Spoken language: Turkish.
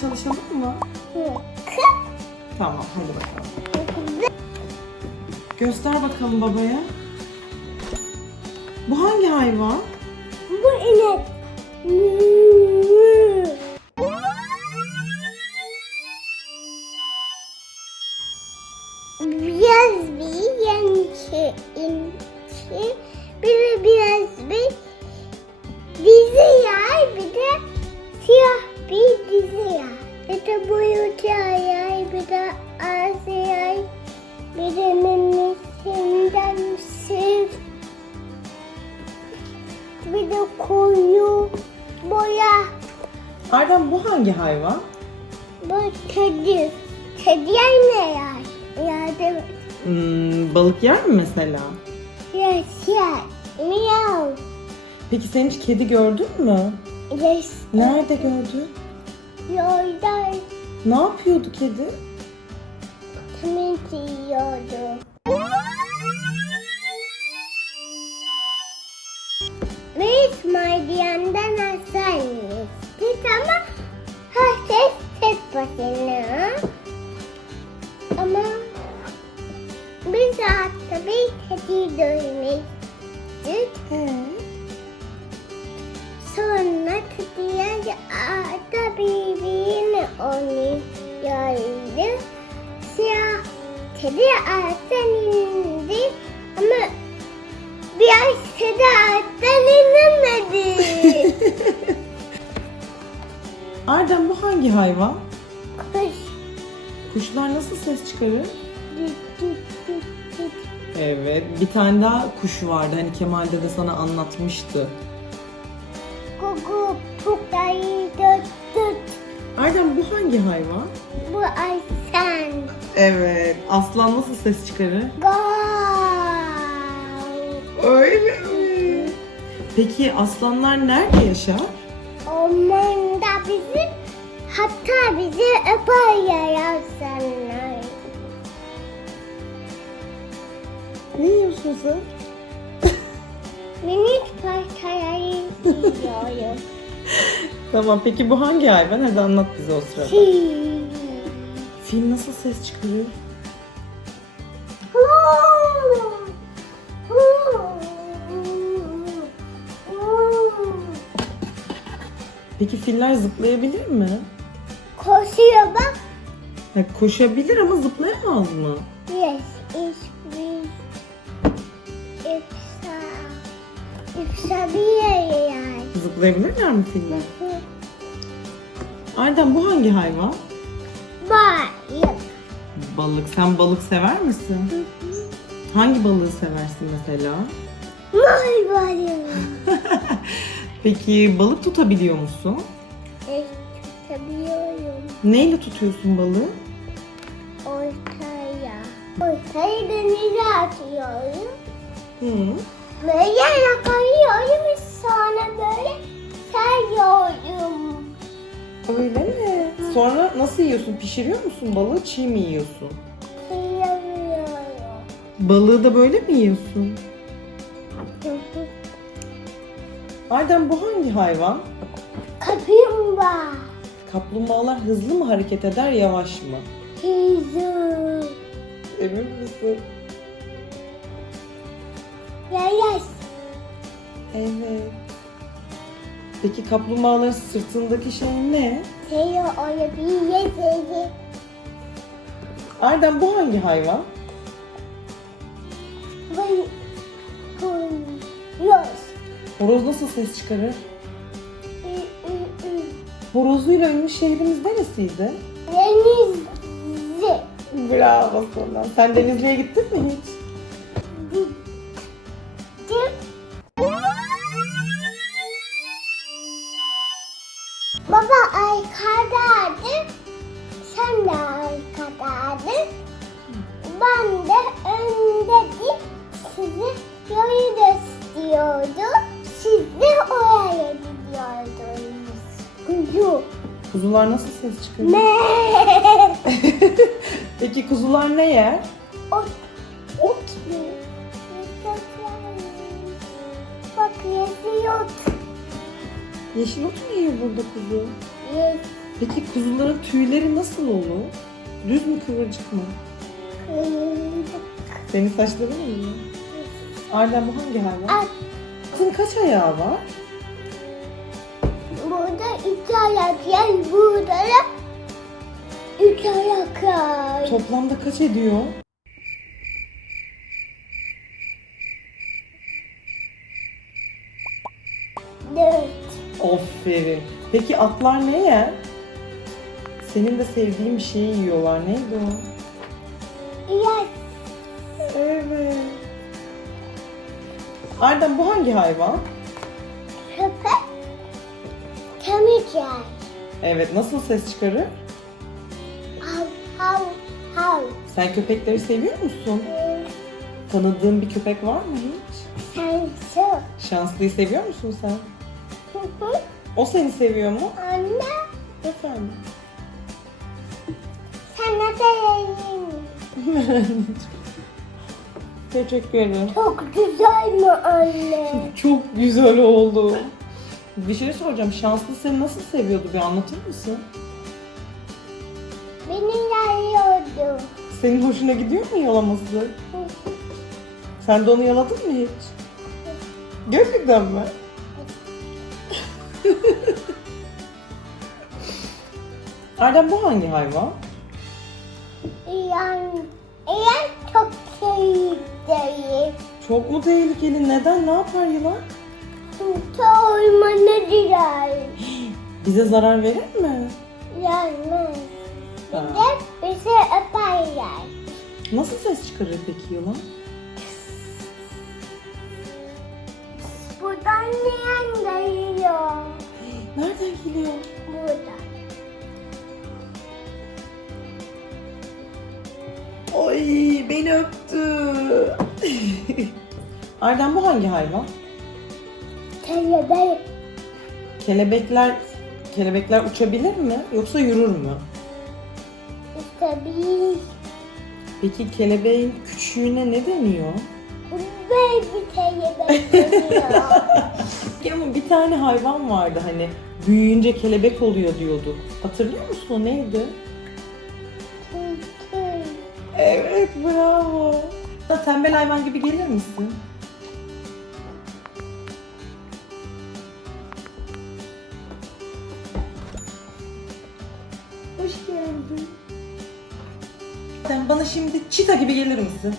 çalışalım mı? Tamam hadi bakalım. Göster bakalım babaya. Bu hangi hayvan? Bu inek. Erdem bu hangi hayvan? Bu kedi. Kedi ne ya? Yardım. Hmm, balık yer mi mesela? Yes, yes. Miyav. Peki sen hiç kedi gördün mü? Yes. Nerede gördün? Yolda Ne yapıyordu kedi? kimin yiyordu? Tek başına. Ama biz hatta bir kedi dövmüştük. Sonra kediye arada birbirine oynuyordu. Siyah kedi arkadan indi ama biraz kedi arkadan inemedi. Erdem bu hangi hayvan? Kuş. Kuşlar nasıl ses çıkarır? Evet, bir tane daha kuş vardı. Hani Kemal dede sana anlatmıştı. Kuku pukayı düt düt. Erdem bu hangi hayvan? Bu Aysen. Evet, aslan nasıl ses çıkarır? Gav. Öyle mi? Peki aslanlar nerede yaşar? Hatta bizi öper yararsanlar. Ne yiyorsun sen? Minik parçaları yiyorum. Tamam, peki bu hangi hayvan? Hadi anlat bize o sırada. Hii. Fil nasıl ses çıkarır? Peki filler zıplayabilir mi? Koşuyor bak. Ha, koşabilir ama zıplayamaz mı? Yes, it's big. İpsa. İpsa bir yere yani. Zıplayabilirler mi filler? Erdem bu hangi hayvan? Bayım. Balık. Sen balık sever misin? Hangi balığı seversin mesela? May bayım. Peki balık tutabiliyor musun? Evet. Neyle tutuyorsun balığı? Ortaya. Ortaya denize atıyorum. Hı. Böyle yakalıyorum sonra böyle sayıyorum. Öyle mi? Sonra nasıl yiyorsun? Pişiriyor musun balığı? Çiğ mi yiyorsun? Sayıyorum. Balığı da böyle mi yiyorsun? Erdem bu hangi hayvan? Kaplumbağa. Kaplumbağalar hızlı mı hareket eder, yavaş mı? Hızlı. Emin misin? Yayas. Evet. Peki kaplumbağaların sırtındaki şey ne? Seni olabilir seni. Erdem bu hangi hayvan? Ben koyuyoruz. Horoz nasıl ses çıkarır? Horozluyla ünlü şehrimiz neresiydi? Denizli. Bravo sana. Sen Denizli'ye gittin mi hiç? Gittim. Baba arkadaydı. Sen de arkadaydın. Ben de öndeydim. Sizi yolu gösteriyordum. Siz de oraya gidiyordunuz. Kuzu. Kuzular nasıl ses çıkarır? Me. Peki kuzular ne yer? Ot. Ot mu? Bak yazıyor. Yeşil ot mu yiyor burada kuzu? Yes. Peki kuzuların tüyleri nasıl olur? Düz mü kıvırcık mı? Kırmızı. Senin saçların mı? Arden bu hangi hayvan? At. Atın kaç ayağı var? İki ayak yani burada da üç ayak var. Toplamda kaç ediyor? Dört. Aferin. Peki atlar ne yer? Senin de sevdiğin bir şeyi yiyorlar. Neydi o? Yes. Evet. Arden bu hangi hayvan? Köpek. Kemik yer. Evet. Nasıl ses çıkarır? Hav hav hav. Sen köpekleri seviyor musun? Tanıdığın bir köpek var mı hiç? Sensi. Şanslıyı seviyor musun sen? Hı hı. O seni seviyor mu? Anne. Efendim. Sana da. Teşekkür ederim. Çok güzel mi anne? Çok güzel oldu. Bir şey soracağım. Şanslı seni nasıl seviyordu bir anlatır mısın? Beni yayıyordu. Senin hoşuna gidiyor mu yalaması? Sen de onu yaladın mı hiç? Gerçekten mi? Erdem bu hangi hayvan? Yani, eğer çok değil. Çok mu tehlikeli? Neden? Ne yapar yılan? Çünkü ormana girer. Bize zarar verir mi? Yani. Ha. De bizi öperler. Nasıl ses çıkarır peki yılan? Buradan neyen geliyor? Nereden geliyor? Burada. Oy beni öptü. Erdem bu hangi hayvan? Kelebek. Kelebekler kelebekler uçabilir mi yoksa yürür mü? Bir Peki kelebeğin küçüğüne ne deniyor? ve bir kelebek. Peki Ama bir tane hayvan vardı hani büyüyünce kelebek oluyor diyorduk. Hatırlıyor musun o neydi? Evet bravo. Da tembel hayvan gibi gelir misin? Bana şimdi çita gibi gelir misin?